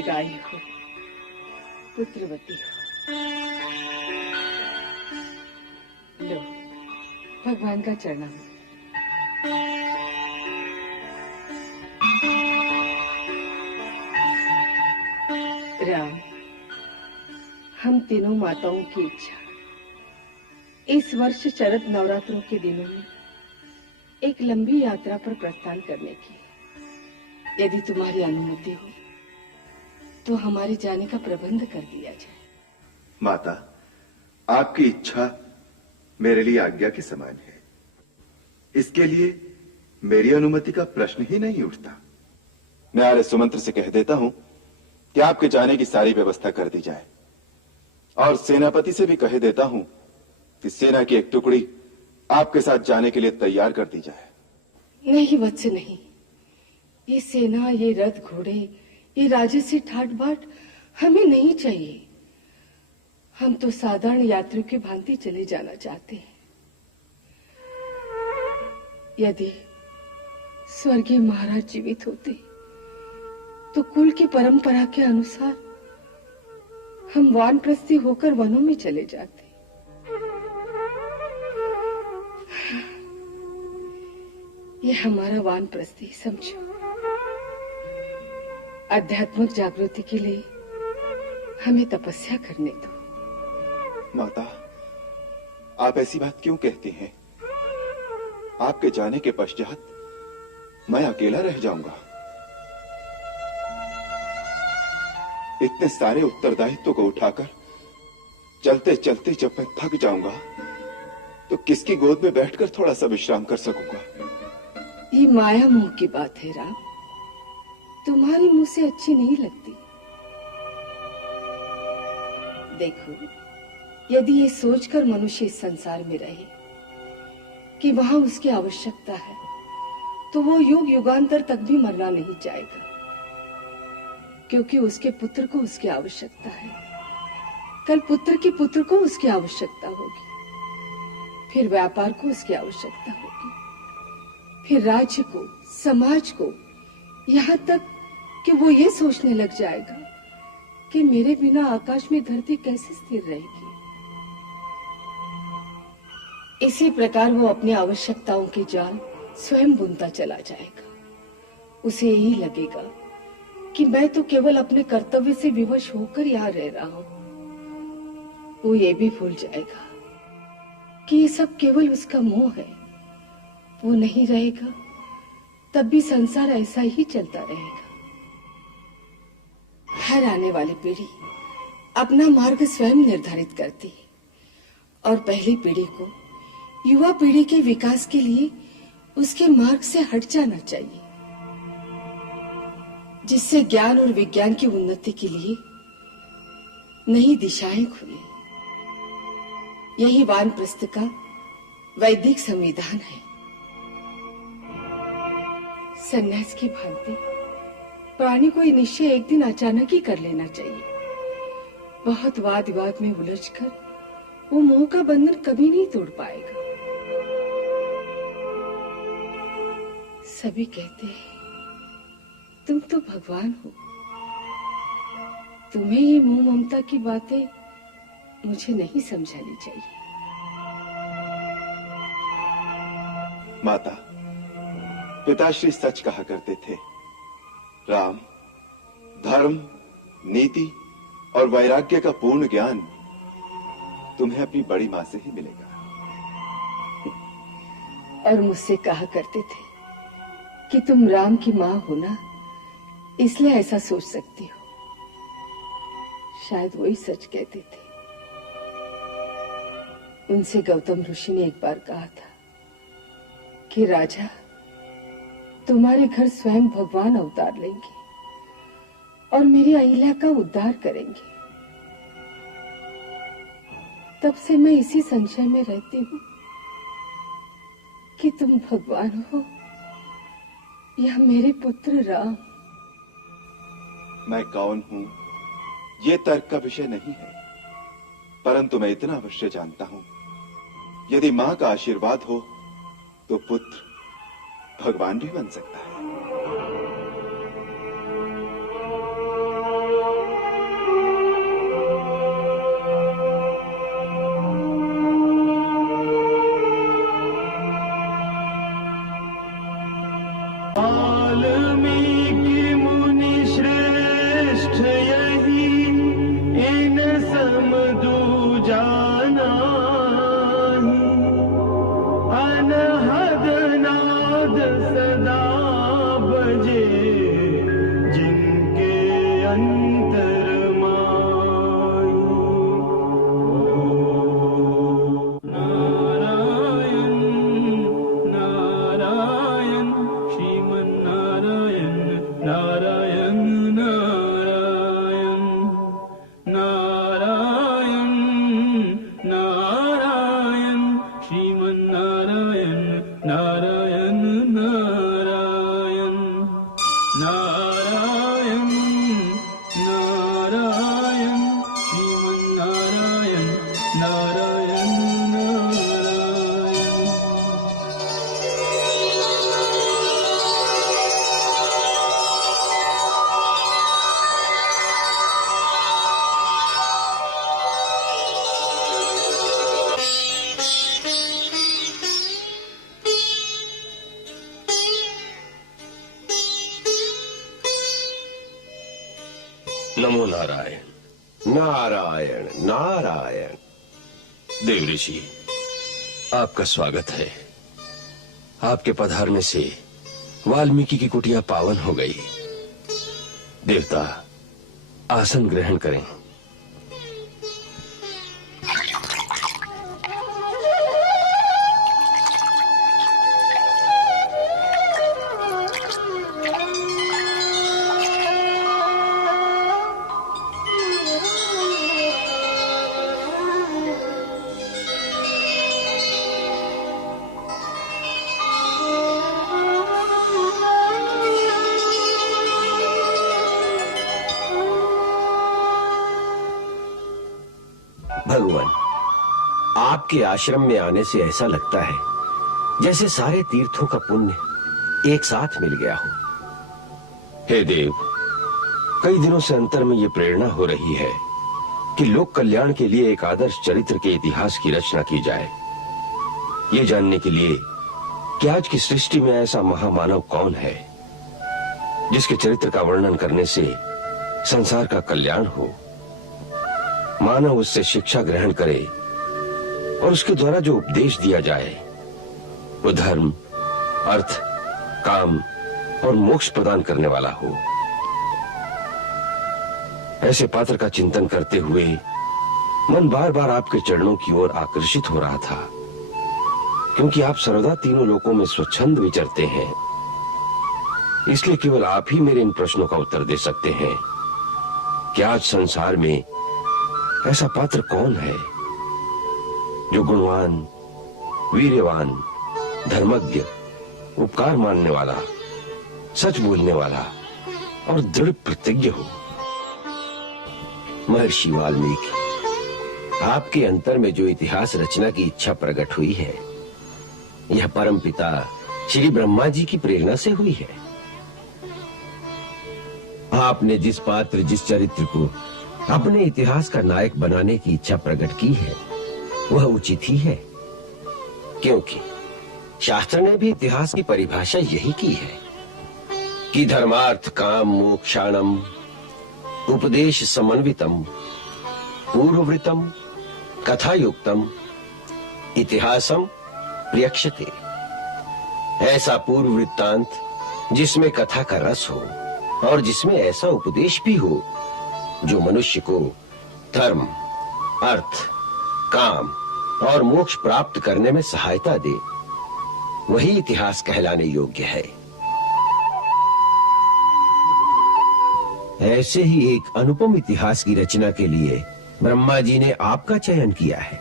दीर्घायु हो, पुत्रवती हो। लो, भगवान का चरणामृत। राम, हम तीनों माताओं की इच्छा इस वर्ष शरद नवरात्रों के दिनों में एक लंबी यात्रा पर प्रस्थान करने की। यदि तुम्हारी अनुमति हो तो हमारे जाने का प्रबंध कर दिया जाए। माता, आपकी इच्छा मेरे लिए आज्ञा के समान है। इसके लिए मेरी अनुमति का प्रश्न ही नहीं उठता। मैं आर्य सुमंत्र से कह देता हूं कि आपके जाने की सारी व्यवस्था कर दी जाए, और सेनापति से भी कह देता हूं कि सेना की एक टुकड़ी आपके साथ जाने के लिए तैयार कर दी जाए। नहीं वत्स, नहीं। ये सेना, ये रथ घोड़े, ये राजसी ठाट बाट हमें नहीं चाहिए। हम तो साधारण यात्रियों की भांति चले जाना चाहते हैं। यदि स्वर्गीय महाराज जीवित होते तो कुल की परंपरा के अनुसार हम वानप्रस्थी होकर वनों में चले जाते। ये हमारा वानप्रस्थी समझो। आध्यात्मिक जागृति के लिए हमें तपस्या करने दो। माता, आप ऐसी बात क्यों कहती हैं? आपके जाने के पश्चात मैं अकेला रह जाऊंगा। इतने सारे उत्तरदायित्व को उठाकर चलते चलते जब मैं थक जाऊंगा तो किसकी गोद में बैठकर थोड़ा सा विश्राम कर सकूंगा? ये माया मोह की बात है राम, तुम्हारी मुंह से अच्छी नहीं लगती। देखो, यदि ये सोचकर मनुष्य इस संसार में रहे कि वहां उसकी आवश्यकता है, तो वो युग युगांतर तक भी मरना नहीं चाहेगा, क्योंकि उसके पुत्र को उसकी आवश्यकता है। कल पुत्र के पुत्र को उसकी आवश्यकता होगी, फिर व्यापार को उसकी आवश्यकता होगी, फिर राज्य को, समाज को, यहाँ तक कि वो ये सोचने लग जाएगा कि मेरे बिना आकाश में धरती कैसे स्थिर रहेगी। इसी प्रकार वो अपनी आवश्यकताओं के जाल स्वयं बुनता चला जाएगा। उसे यही लगेगा कि मैं तो केवल अपने कर्तव्य से विवश होकर यहाँ रह रहा हूँ। वो ये भी भूल जाएगा कि ये सब केवल उसका मोह है। वो नहीं रहेगा तब भी संसार ऐसा ही चलता रहेगा। हर आने वाली पीढ़ी अपना मार्ग स्वयं निर्धारित करती है, और पहली पीढ़ी को युवा पीढ़ी के विकास के लिए उसके मार्ग से हट जाना चाहिए, जिससे ज्ञान और विज्ञान की उन्नति के लिए नई दिशाएं खुले। यही वानप्रस्थ का वैदिक संविधान है। सन्यास की भांति प्राणी को ये निश्चय एक दिन अचानक ही कर लेना चाहिए। बहुत वाद विवाद में उलझकर वो मोह का बंधन कभी नहीं तोड़ पाएगा। सभी कहते हैं तुम तो भगवान हो, तुम्हें ये मोह ममता की बातें मुझे नहीं समझानी चाहिए। माता, पिताश्री सच कहा करते थे, राम, धर्म, नीति और वैराग्य का पूर्ण ज्ञान तुम्हें अपनी बड़ी मां से ही मिलेगा। और मुझसे कहा करते थे कि तुम राम की मां हो ना, इसलिए ऐसा सोच सकती हो। शायद वही सच कहते थे। उनसे गौतम ऋषि ने एक बार कहा था कि राजा, तुम्हारे घर स्वयं भगवान अवतार लेंगे और मेरी अहिल्या का उद्धार करेंगे। तब से मैं इसी संशय में रहती हूँ कि तुम भगवान हो या मेरे पुत्र राम। मैं कौन हूं ये तर्क का विषय नहीं है, परंतु मैं इतना अवश्य जानता हूं, यदि मां का आशीर्वाद हो तो पुत्र भगवान भी बन सकता है। नारायण नारायण। नमो नारायण। नारायण नारायण। देव ऋषि, आपका स्वागत है। आपके पधारने से वाल्मीकि की कुटिया पावन हो गई। देवता, आसन ग्रहण करें। भगवान, आपके आश्रम में आने से ऐसा लगता है जैसे सारे तीर्थों का पुण्य एक साथ मिल गया हो। हे देव, कई दिनों से अंतर में ये प्रेरणा हो रही है कि लोक कल्याण के लिए एक आदर्श चरित्र के इतिहास की रचना की जाए। ये जानने के लिए कि आज की सृष्टि में ऐसा महामानव कौन है जिसके चरित्र का वर्णन करने से संसार का कल्याण हो, मानव उससे शिक्षा ग्रहण करे और उसके द्वारा जो उपदेश दिया जाए वो धर्म, अर्थ, काम और मोक्ष प्रदान करने वाला हो। ऐसे पात्र का चिंतन करते हुए मन बार बार आपके चरणों की ओर आकर्षित हो रहा था, क्योंकि आप सर्वदा तीनों लोकों में स्वच्छंद विचरते हैं। इसलिए केवल आप ही मेरे इन प्रश्नों का उत्तर दे सकते हैं कि आज संसार में ऐसा पात्र कौन है जो गुणवान, वीर्यवान, धर्मज्ञ, उपकार मानने वाला, सच बोलने वाला और दृढ़ प्रतिज्ञ हो। महर्षि वाल्मीकि, आपके अंतर में जो इतिहास रचना की इच्छा प्रकट हुई है, यह परमपिता श्री ब्रह्मा जी की प्रेरणा से हुई है। आपने जिस पात्र, जिस चरित्र को अपने इतिहास का नायक बनाने की इच्छा प्रकट की है, वह उचित ही है, क्योंकि शास्त्र ने भी इतिहास की परिभाषा यही की है कि धर्मार्थ काम मोक्षाणम उपदेश समन्वितम पूर्ववृतम कथायुक्तम इतिहासम प्रियक्षते। ऐसा पूर्व वृत्तांत जिसमें कथा का रस हो और जिसमें ऐसा उपदेश भी हो जो मनुष्य को धर्म, अर्थ, काम और मोक्ष प्राप्त करने में सहायता दे, वही इतिहास कहलाने योग्य है। ऐसे ही एक अनुपम इतिहास की रचना के लिए ब्रह्मा जी ने आपका चयन किया है।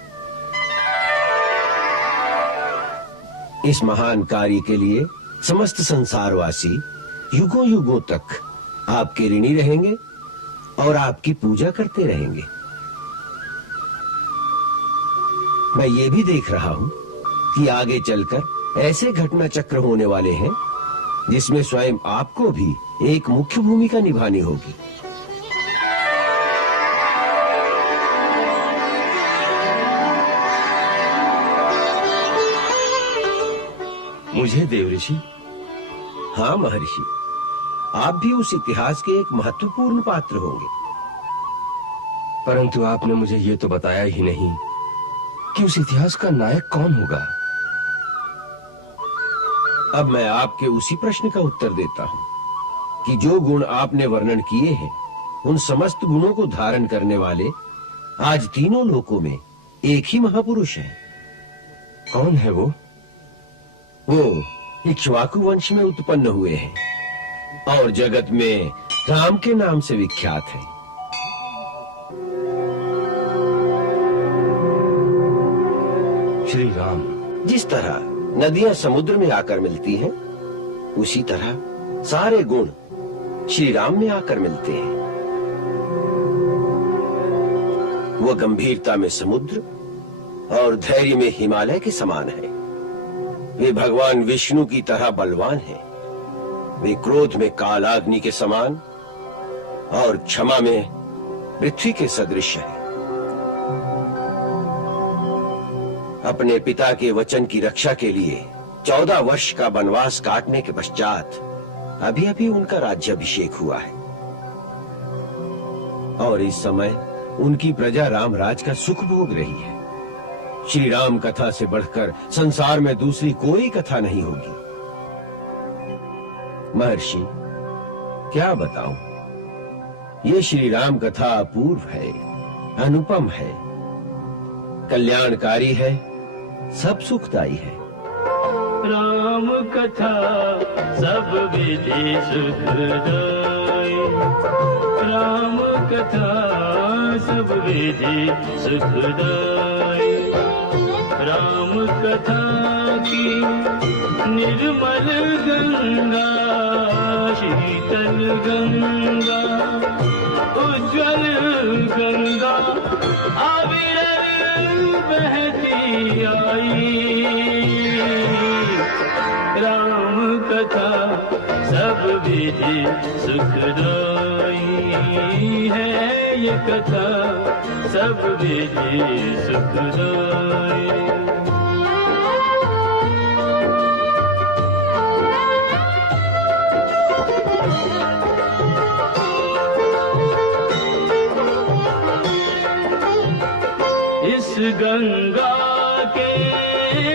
इस महान कार्य के लिए समस्त संसारवासी युगों युगों तक आपके ऋणी रहेंगे और आपकी पूजा करते रहेंगे। मैं ये भी देख रहा हूं कि आगे चलकर ऐसे घटना चक्र होने वाले हैं जिसमें स्वयं आपको भी एक मुख्य भूमिका निभानी होगी। मुझे देव ऋषि? हाँ महर्षि, आप भी उस इतिहास के एक महत्वपूर्ण पात्र होंगे। परंतु आपने मुझे ये तो बताया ही नहीं कि उस इतिहास का नायक कौन होगा। अब मैं आपके उसी प्रश्न का उत्तर देता हूँ कि जो गुण आपने वर्णन किए हैं, उन समस्त गुणों को धारण करने वाले आज तीनों लोकों में एक ही महापुरुष हैं। कौन है वो? वो इक्ष्वाकु वंश में उत्पन्न हुए हैं और जगत में राम के नाम से विख्यात हैं। श्री राम। जिस तरह नदियां समुद्र में आकर मिलती हैं, उसी तरह सारे गुण श्री राम में आकर मिलते हैं। वह गंभीरता में समुद्र और धैर्य में हिमालय के समान है। वे भगवान विष्णु की तरह बलवान हैं। वे क्रोध में कालाग्नि के समान और क्षमा में पृथ्वी के सदृश है। अपने पिता के वचन की रक्षा के लिए 14 वर्ष का वनवास काटने के पश्चात अभी अभी उनका राज्याभिषेक हुआ है और इस समय उनकी प्रजा रामराज का सुख भोग रही है। श्री राम कथा से बढ़कर संसार में दूसरी कोई कथा नहीं होगी। महर्षि, क्या बताऊं, ये श्री राम कथा अपूर्व है, अनुपम है, कल्याणकारी है, सब सुखदायी है। राम कथा सब विधि सुखदाई, राम कथा सब विधि सुखदाई। राम कथा की निर्मल गंगा, शीतल गंगा, उज्ज्वल गंगा अविरल बहती आई। राम कथा सब विधि सुखदाई है, ये कथा सब विधि सुखदाई। इस गंगा के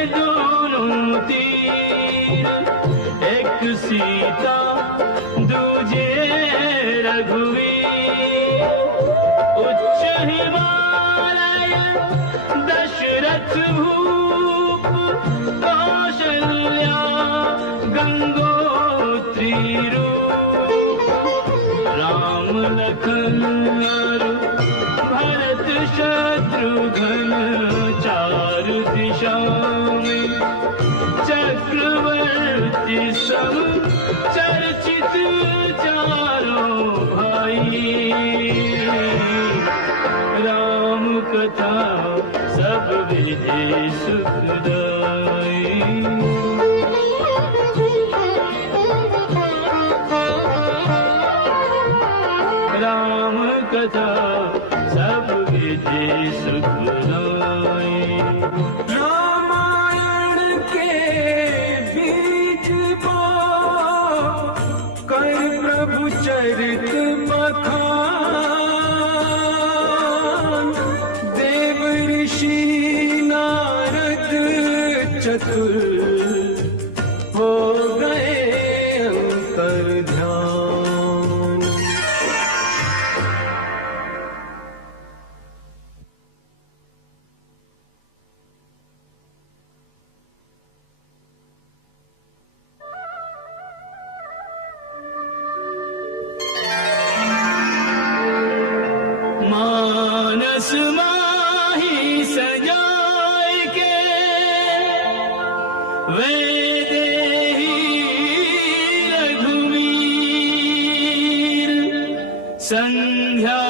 दोनों तीर, एक सीता दूजे रघुवीर। उच्च हिमालय दशरथ भूप, कौशल्या गंगोत्री रूप। राम लखन और भरत शत्रुघ्न, चार दिशा में चक्रवर्ती सब चर्चित चारों भाई। राम कथा सब विधि सुखदाई। राम कथा सब विधि सुखदाई। रामायण के बीच कर प्रभु चरित बखान। देव ऋषि नारद चतुर हो गए अंतर ध्यान। मानस माही सजाए के वैदेही रघुवीर। संध्या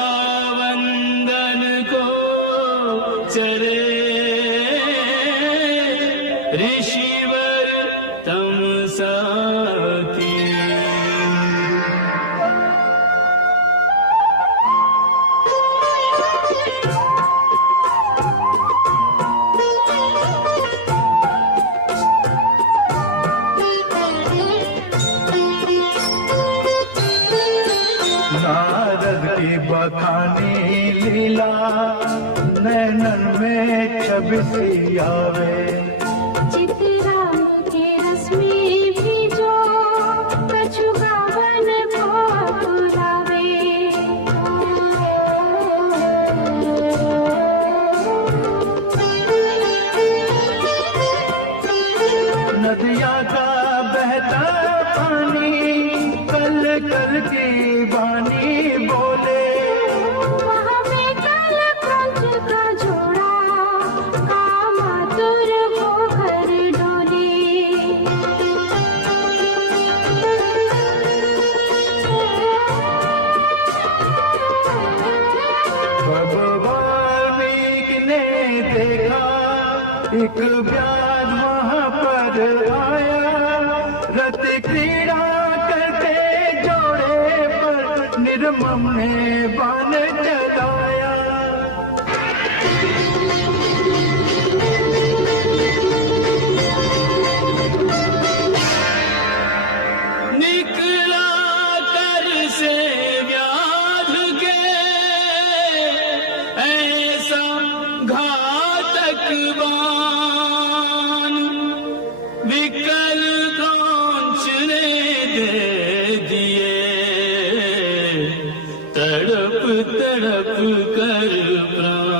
वंदन को चले ऋषिवर तम साथी। नारद की बखानी लीला, नैनन में छवि सी आवे। चितराम के रस में भीजो, कछुआ बन को बुलावे। नदिया का बहता पानी, कल कल की वाणी बोले। वहाँ पे कल कंच का जोड़ा, कामातुर होकर डोले। तब वाल्मीकि ने देखा एक व्याध वहाँ पर आया, रत क्रीड़ा करते जोड़े पर निर्मम ने बाण चलाया। निकला कर से व्याध के ऐसा घातक बाण, विकल कांच ने दे दिए तड़प तड़प कर प्राण।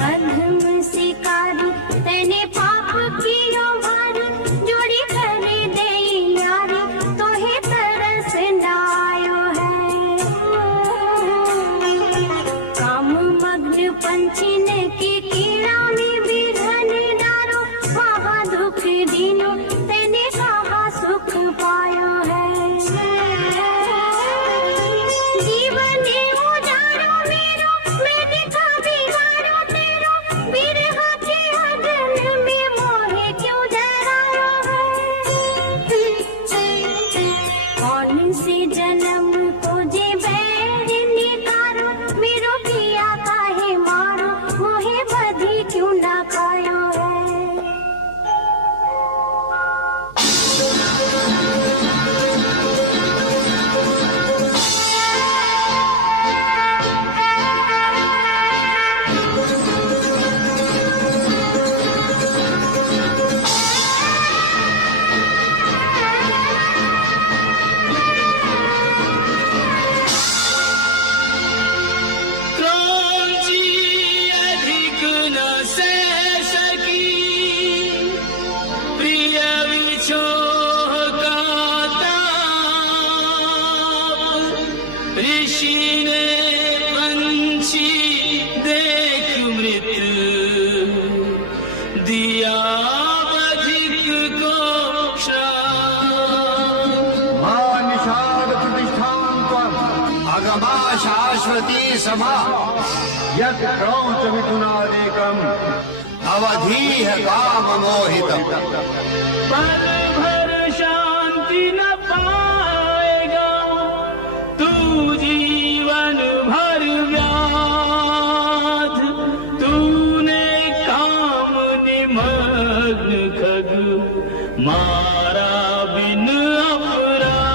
अधम शिकारी तेने पाप कियो मारी, जोड़ी कर दे यारी तोहे तरस नायो है। काम मग्न पंछी ने की कीड़ा में विघन डारो, वहाँ दुख दीनो तेने कहा सुख पायो है। जीवन उजारो मेरो मैंने का बिगाड़ो तेरो, बिरहा के अगन में मोहे क्यों डरायो है। कौन से जन्म को जे बैर निकारो, मेरो किया काहे मारो, मोहे बधी क्यों ना कायो है। क्रांति अधिक न सह सकी, प्रिय विछोह का ताप, ऋषि ने पंछी देख मृत, दिया बधिक को श्राप। मां निषाद प्रतिष्ठां त्वम् अगमा शाश्वती सभा, यत् क्रौंच मिथुनादेकम् अवधीह काम मोहितम्। पल भर शांति न पाएगा, तू जीवन भर व्याध, तूने काम निमग्न खग, मारा बिन अपराध।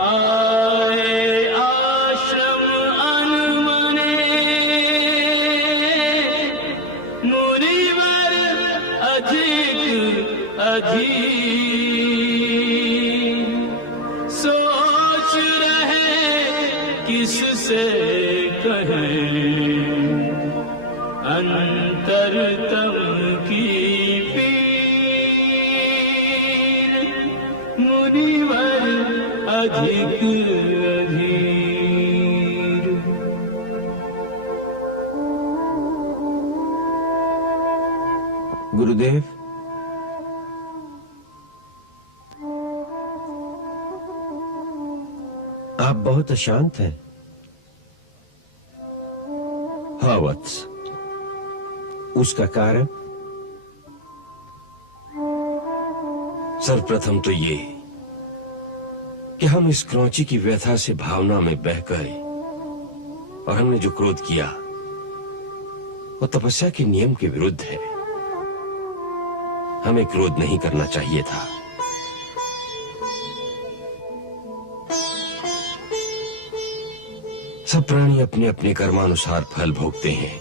आए आश्रम अनमने, मुनिवर अधिक अधीर, सोच रहे किससे कहें अंतरतम की पीर, मुनिवर अधिक अधीर। गुरुदेव, आप बहुत अशांत हैं। हाँ वत्स, उसका कारण सर्वप्रथम तो ये कि हम इस क्रौंची की व्यथा से भावना में बह गए और हमने जो क्रोध किया वो तपस्या के नियम के विरुद्ध है। हमें क्रोध नहीं करना चाहिए था। सब प्राणी अपने अपने कर्मानुसार फल भोगते हैं।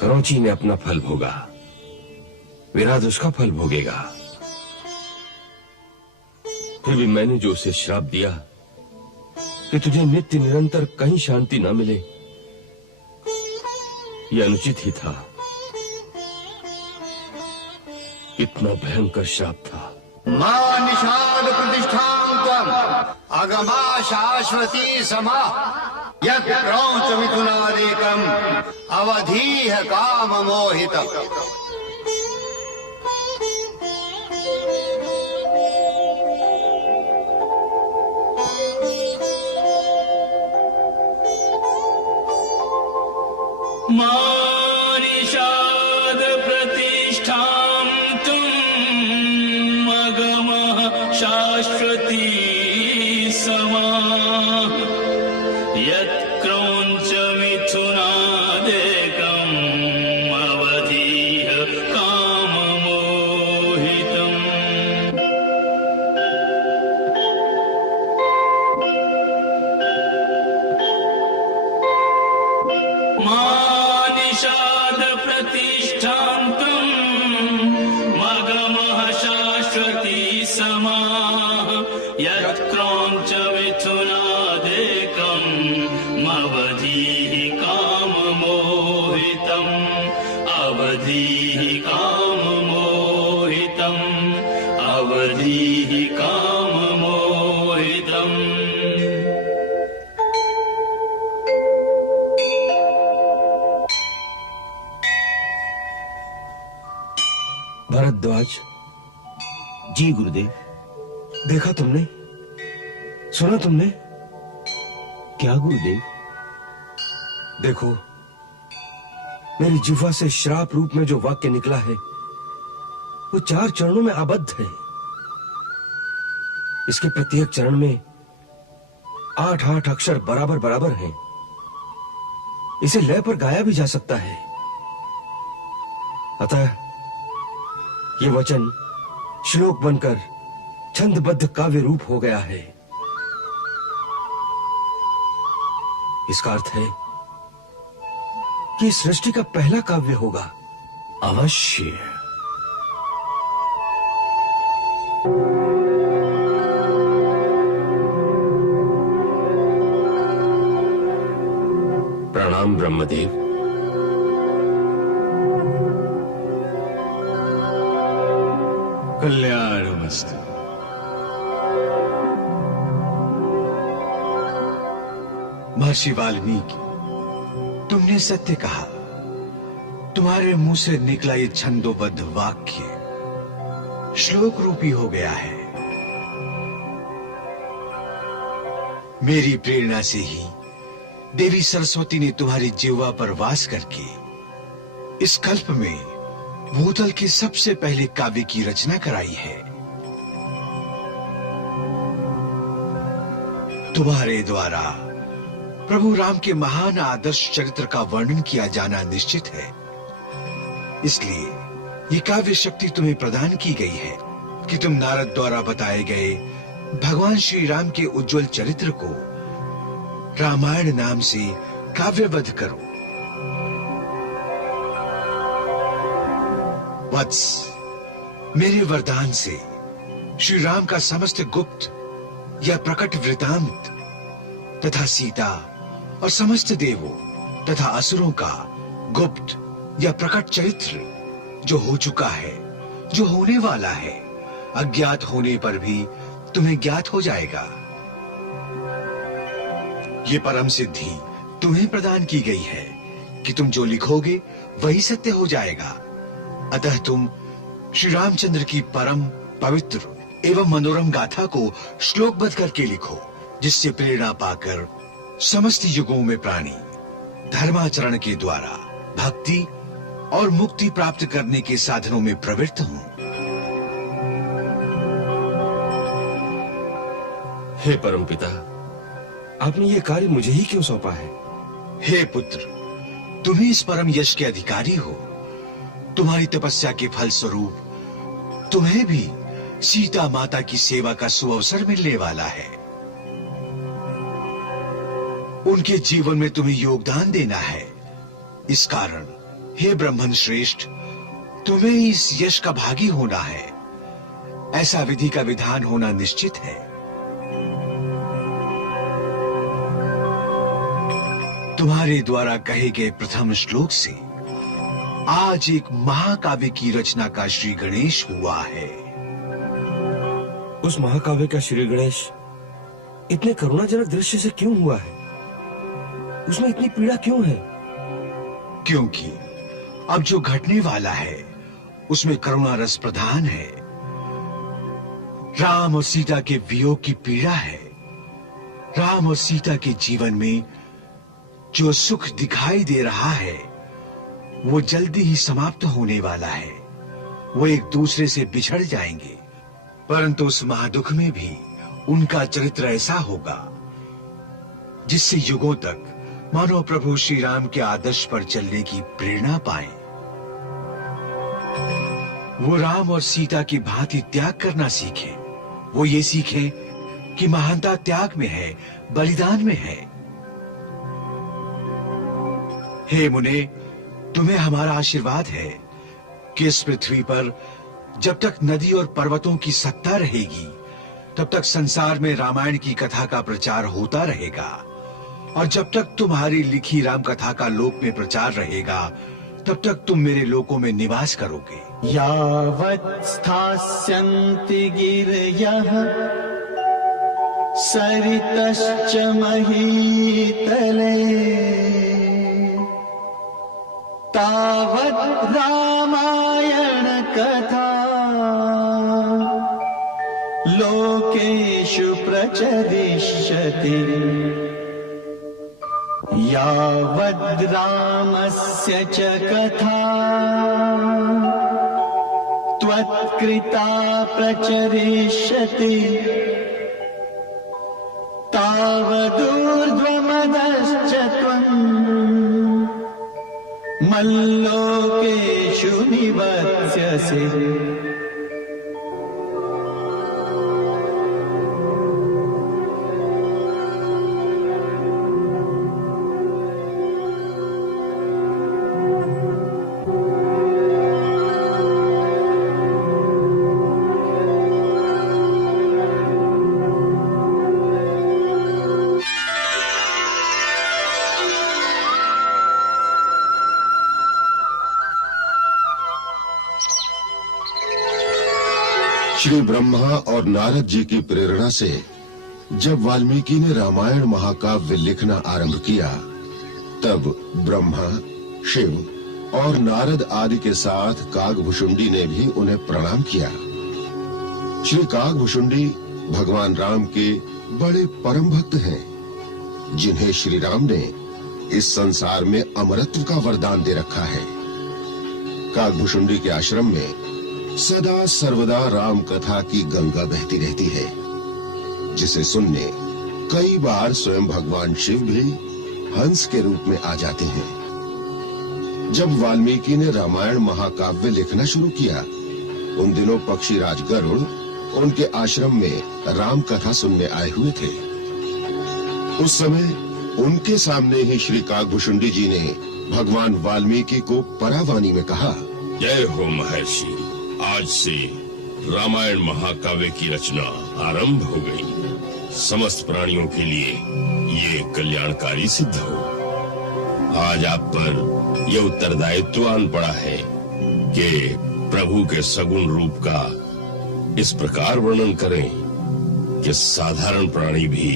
क्रौंची ने अपना फल भोगा, विराट उसका फल भोगेगा। फिर भी मैंने जो उसे श्राप दिया कि तुझे नित्य निरंतर कहीं शांति ना मिले, यह अनुचित ही था। इतना भयंकर श्राप था। मां निषाद प्रतिष्ठां त्वम् अगमा शाश्वती समा यत् क्रौंच मिथुनादेकम् अवधीह काम मोहितम्। मानिषाद प्रतिष्ठां तुम अगमः शाश्वती समा यत्क्रौंच मिथुनादेकम् अवधीह काममोहितम्। निषाद प्रतिष्ठां तुम मगमः शाश्वती समा यत्क्रौंच मिथुनादेकम् अवधीः काममोहितम् अवधीः काममोहितम् अवधीः काममोहितम्। भरद्वाज जी गुरुदेव। देखा तुमने, सुना तुमने? क्या गुरुदेव? देखो, मेरी जिह्वा से श्राप रूप में जो वाक्य निकला है वो 4 चरणों में आबद्ध है। इसके प्रत्येक चरण में 8-8 अक्षर बराबर बराबर हैं। इसे लय पर गाया भी जा सकता है। अतः ये वचन श्लोक बनकर छंदबद्ध काव्य रूप हो गया है। इसका अर्थ है कि सृष्टि का पहला काव्य होगा। अवश्य। प्रणाम ब्रह्मदेव। कल्याणमस्तु। महर्षि वाल्मीकि, तुमने सत्य कहा। तुम्हारे मुंह से निकला ये छंदोबद्ध वाक्य श्लोक रूपी हो गया है। मेरी प्रेरणा से ही देवी सरस्वती ने तुम्हारी जिह्वा पर वास करके इस कल्प में भूतल के सबसे पहले काव्य की रचना कराई है। तुम्हारे द्वारा प्रभु राम के महान आदर्श चरित्र का वर्णन किया जाना निश्चित है। इसलिए ये काव्य शक्ति तुम्हें प्रदान की गई है कि तुम नारद द्वारा बताए गए भगवान श्री राम के उज्जवल चरित्र को रामायण नाम से काव्यबद्ध करो। वत्स, मेरे वरदान से श्री राम का समस्त गुप्त या प्रकट वृतांत तथा सीता और समस्त देवों तथा असुरों का गुप्त या प्रकट चरित्र जो हो चुका है, जो होने वाला है, अज्ञात होने पर भी तुम्हें ज्ञात हो जाएगा। ये परम सिद्धि तुम्हें प्रदान की गई है कि तुम जो लिखोगे वही सत्य हो जाएगा। अतः तुम श्री रामचंद्र की परम पवित्र एवं मनोरम गाथा को श्लोकबद्ध करके लिखो, जिससे प्रेरणा पाकर समस्त युगों में प्राणी धर्माचरण के द्वारा भक्ति और मुक्ति प्राप्त करने के साधनों में प्रवृत्त हों। हे परमपिता, आपने ये कार्य मुझे ही क्यों सौंपा है? हे पुत्र, तुम ही इस परम यश के अधिकारी हो। तुम्हारी तपस्या के फल स्वरूप तुम्हें भी सीता माता की सेवा का सुअवसर मिलने वाला है। उनके जीवन में तुम्हें योगदान देना है। इस कारण हे ब्राह्मण श्रेष्ठ, तुम्हें इस यश का भागी होना है। ऐसा विधि का विधान होना निश्चित है। तुम्हारे द्वारा कहे गए प्रथम श्लोक से आज एक महाकाव्य की रचना का श्री गणेश हुआ है। उस महाकाव्य का श्री गणेश इतने करुणाजनक दृश्य से क्यों हुआ है? उसमें इतनी पीड़ा क्यों है? क्योंकि अब जो घटने वाला है उसमें करुणा रस प्रधान है। राम और सीता के वियोग की पीड़ा है। राम और सीता के जीवन में जो सुख दिखाई दे रहा है वो जल्दी ही समाप्त होने वाला है। वो एक दूसरे से बिछड़ जाएंगे, परंतु उस महादुख में भी उनका चरित्र ऐसा होगा जिससे युगों तक मानो प्रभु श्री राम के आदर्श पर चलने की प्रेरणा पाए। वो राम और सीता की भांति त्याग करना सीखें। वो ये सीखें कि महानता त्याग में है, बलिदान में है। हे मुने, तुम्हें हमारा आशीर्वाद है कि इस पृथ्वी पर जब तक नदी और पर्वतों की सत्ता रहेगी तब तक संसार में रामायण की कथा का प्रचार होता रहेगा, और जब तक तुम्हारी लिखी राम कथा का लोक में प्रचार रहेगा तब तक तुम मेरे लोकों में निवास करोगे। यावत् स्थास्यन्ति गिरयः सरितश्च महीतले तावत् रामायण कथा लोकेषु प्रचरिष्यति। यावद् रामस्य च कथा त्वत्कृता प्रचरिष्यति तावदूर्ध्वमदश्च त्वम् मल्लोकेषु निवत्स्यसि। श्री ब्रह्मा और नारद जी की प्रेरणा से जब वाल्मीकि ने रामायण महाकाव्य लिखना आरंभ किया तब ब्रह्मा, शिव और नारद आदि के साथ कागभुशुंडी ने भी उन्हें प्रणाम किया। श्री कागभुशुंडी भगवान राम के बड़े परम भक्त हैं, जिन्हें श्री राम ने इस संसार में अमरत्व का वरदान दे रखा है। कागभुशुंडी के आश्रम में सदा सर्वदा राम कथा की गंगा बहती रहती है, जिसे सुनने कई बार स्वयं भगवान शिव भी हंस के रूप में आ जाते हैं। जब वाल्मीकि ने रामायण महाकाव्य लिखना शुरू किया, उन दिनों पक्षीराज गरुड़ उनके आश्रम में राम कथा सुनने आए हुए थे। उस समय उनके सामने ही श्री कागभुशुंडी जी ने भगवान वाल्मीकि को परावाणी में कहा, जय हो महर्षि, आज से रामायण महाकाव्य की रचना आरंभ हो गई। समस्त प्राणियों के लिए ये कल्याणकारी सिद्ध हो। आज आप पर यह उत्तरदायित्व आन पड़ा है कि प्रभु के सगुण रूप का इस प्रकार वर्णन करें कि साधारण प्राणी भी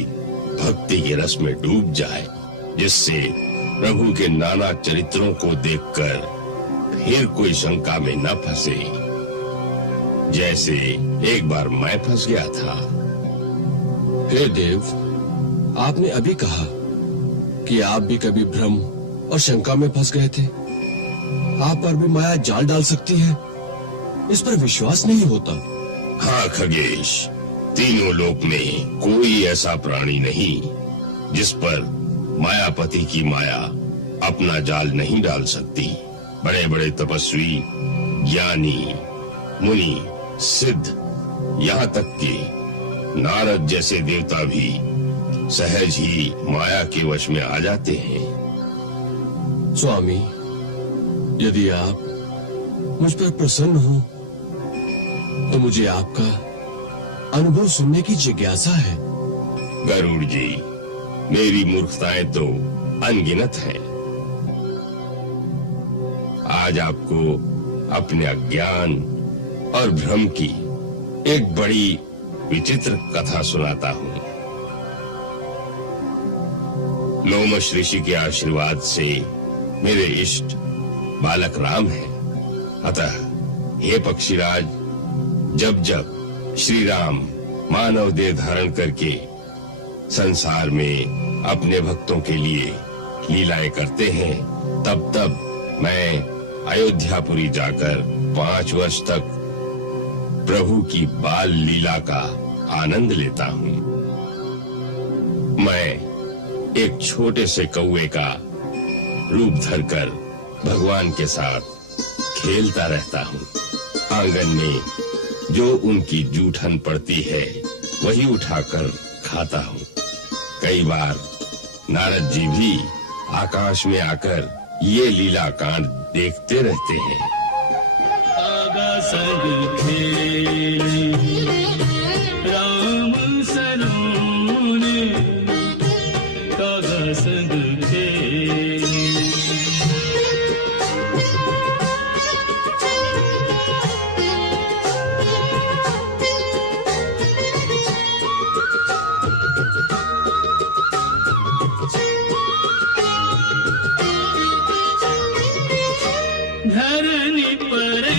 भक्ति के रस में डूब जाए, जिससे प्रभु के नाना चरित्रों को देखकर फिर कोई शंका में न फंसे, जैसे एक बार मैं फंस गया था। हे देव, आपने अभी कहा कि आप भी कभी भ्रम और शंका में फंस गए थे। आप पर भी माया जाल डाल सकती है, इस पर विश्वास नहीं होता। हाँ खगेश, तीनों लोक में कोई ऐसा प्राणी नहीं जिस पर मायापति की माया अपना जाल नहीं डाल सकती। बड़े बड़े तपस्वी, ज्ञानी, मुनि, सिद्ध, यहाँ तक कि नारद जैसे देवता भी सहज ही माया के वश में आ जाते हैं। स्वामी, यदि आप मुझ पर प्रसन्न हो तो मुझे आपका अनुभव सुनने की जिज्ञासा है। गरुड़ जी, मेरी मूर्खताएं तो अनगिनत हैं। आज आपको अपने अज्ञान और भ्रम की एक बड़ी विचित्र कथा सुनाता हूं। लोमश ऋषि के आशीर्वाद से मेरे इष्ट बालक राम है। अतः हे पक्षीराज, जब जब श्री राम मानव देह धारण करके संसार में अपने भक्तों के लिए लीलाएं करते हैं, तब तब मैं अयोध्यापुरी जाकर 5 वर्ष तक प्रभु की बाल लीला का आनंद लेता हूं। मैं एक छोटे से कौवे का रूप धरकर भगवान के साथ खेलता रहता हूं। आंगन में जो उनकी जूठन पड़ती है वही उठाकर खाता हूं। कई बार नारद जी भी आकाश में आकर ये लीला कांड देखते रहते हैं। संग खेले राम सलोने, कागा संग खेले। धरनी परे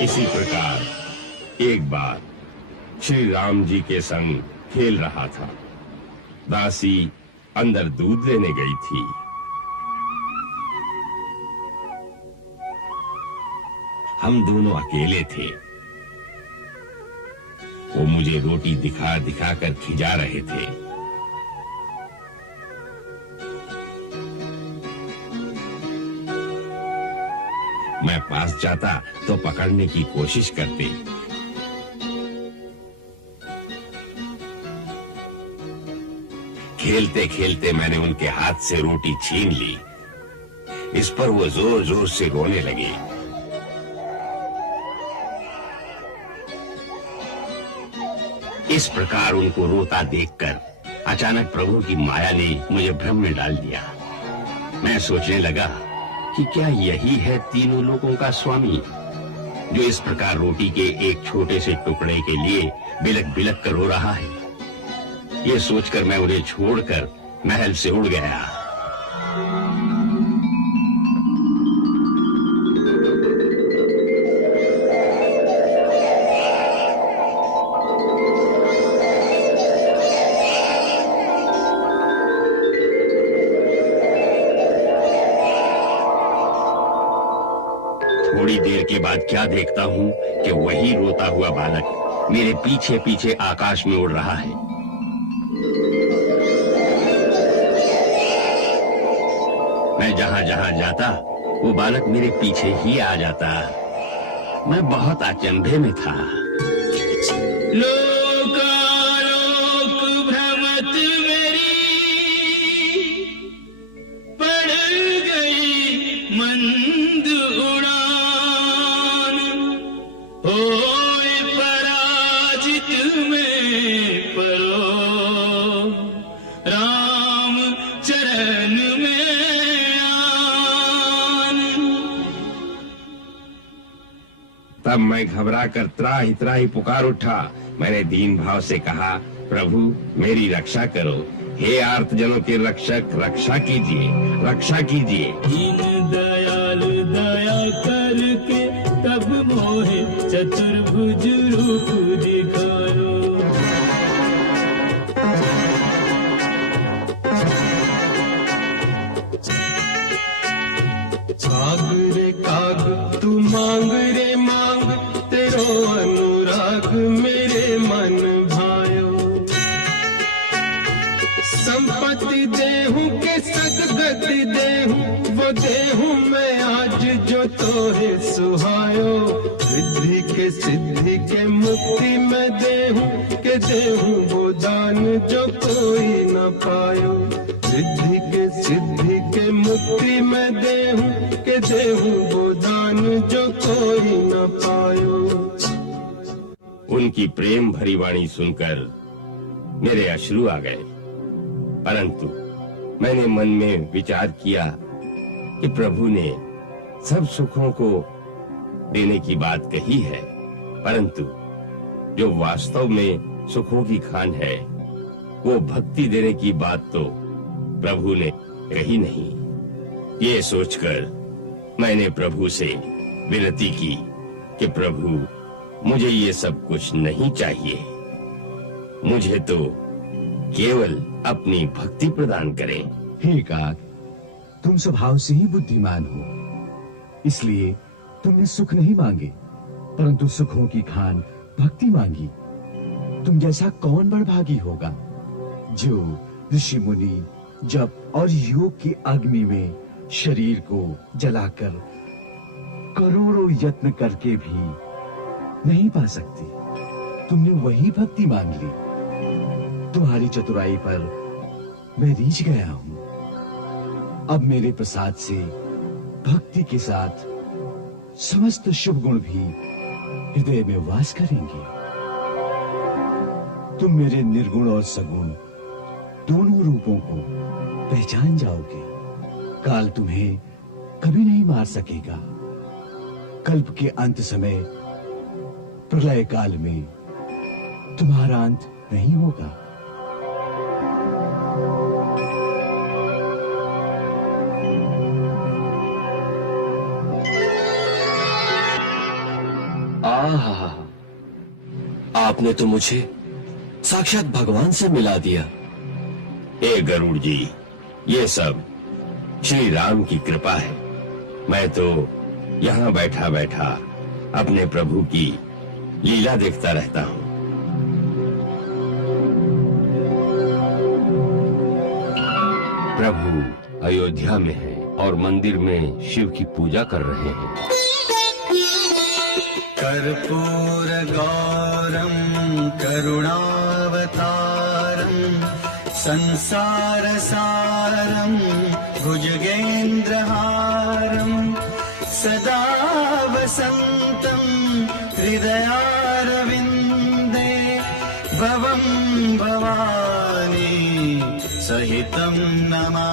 इसी प्रकार एक बार श्री राम जी के संग खेल रहा था। दासी अंदर दूध लेने गई थी। हम दोनों अकेले थे। वो मुझे रोटी दिखा दिखा कर खिजा रहे थे। मैं पास जाता तो पकड़ने की कोशिश करते। खेलते खेलते मैंने उनके हाथ से रोटी छीन ली। इस पर वो जोर जोर से रोने लगे। इस प्रकार उनको रोता देखकर अचानक प्रभु की माया ने मुझे भ्रम में डाल दिया। मैं सोचने लगा कि क्या यही है तीनों लोगों का स्वामी, जो इस प्रकार रोटी के एक छोटे से टुकड़े के लिए बिलक बिलक कर रो रहा है। ये सोचकर मैं उन्हें छोड़कर महल से उड़ गया। थोड़ी देर के बाद क्या देखता हूँ कि वही रोता हुआ बालक मेरे पीछे पीछे आकाश में उड़ रहा है। मैं जहाँ जहाँ जाता वो बालक मेरे पीछे ही आ जाता। मैं बहुत अचंभे में था। लोकालोक भ्रमत मेरी पड़ गई मंद उड़ान, होए पराजित में परो राम चरण में आन। तब मैं घबरा कर त्राहि त्राहि पुकार उठा। मैंने दीन भाव से कहा, प्रभु मेरी रक्षा करो, हे आर्तजनों के रक्षक, रक्षा कीजिए, रक्षा कीजिए। दीन दयाल दया करके तब मोहे चतुर्भुज रूप दिखायो। काग रे काग तू मांग रे मांग, तेरो अनुराग मेरे मन भायो। संपत्ति देहूं के सदगति देहूं, वो देहूं मैं आज जो तोहे सुहायो। रिद्धि के सिद्धि के मुक्ति मैं देहूं के देहूं, वो दान जो कोई न पायो। रिद्धि के सिद्धि के मुक्ति मैं देहूं के देहूं, वो दान जो कोई न पायो। उनकी प्रेम भरी वाणी सुनकर मेरे अश्रु आ गए, परंतु मैंने मन में विचार किया कि प्रभु ने सब सुखों को देने की बात कही है, परंतु जो वास्तव में सुखों की खान है वो भक्ति देने की बात तो प्रभु ने कही नहीं। ये सोचकर मैंने प्रभु से विनती की कि प्रभु मुझे ये सब कुछ नहीं चाहिए, मुझे तो केवल अपनी भक्ति प्रदान करें। हे काग, तुम स्वभाव से ही बुद्धिमान हो, इसलिए तुमने सुख नहीं मांगे परंतु सुखों की खान भक्ति मांगी। तुम जैसा कौन बड़भागी होगा जो ऋषि मुनि जप और योग की अग्नि में शरीर को जलाकर करोड़ों यत्न करके भी नहीं पा सकती। तुमने वही भक्ति मांग ली। तुम्हारी चतुराई पर मैं रीझ गया हूं। अब मेरे प्रसाद से भक्ति के साथ समस्त शुभ गुण भी हृदय में वास करेंगे। तुम मेरे निर्गुण और सगुण दोनों रूपों को पहचान जाओगे। काल तुम्हें कभी नहीं मार सकेगा। कल्प के अंत समय प्रलय काल में तुम्हारा अंत नहीं होगा। आहा, आपने तो मुझे साक्षात भगवान से मिला दिया। हे गरुड़ जी, ये सब श्री राम की कृपा है। मैं तो यहाँ बैठा बैठा अपने प्रभु की लीला देखता रहता हूँ। प्रभु अयोध्या में है और मंदिर में शिव की पूजा कर रहे हैं। कर्पूर गौरम करुणावतारम संसार सारम भुजगेन्द्रहारम सदा वसंतम हृदयारविंदे भवं भवानी सहितं नमामि।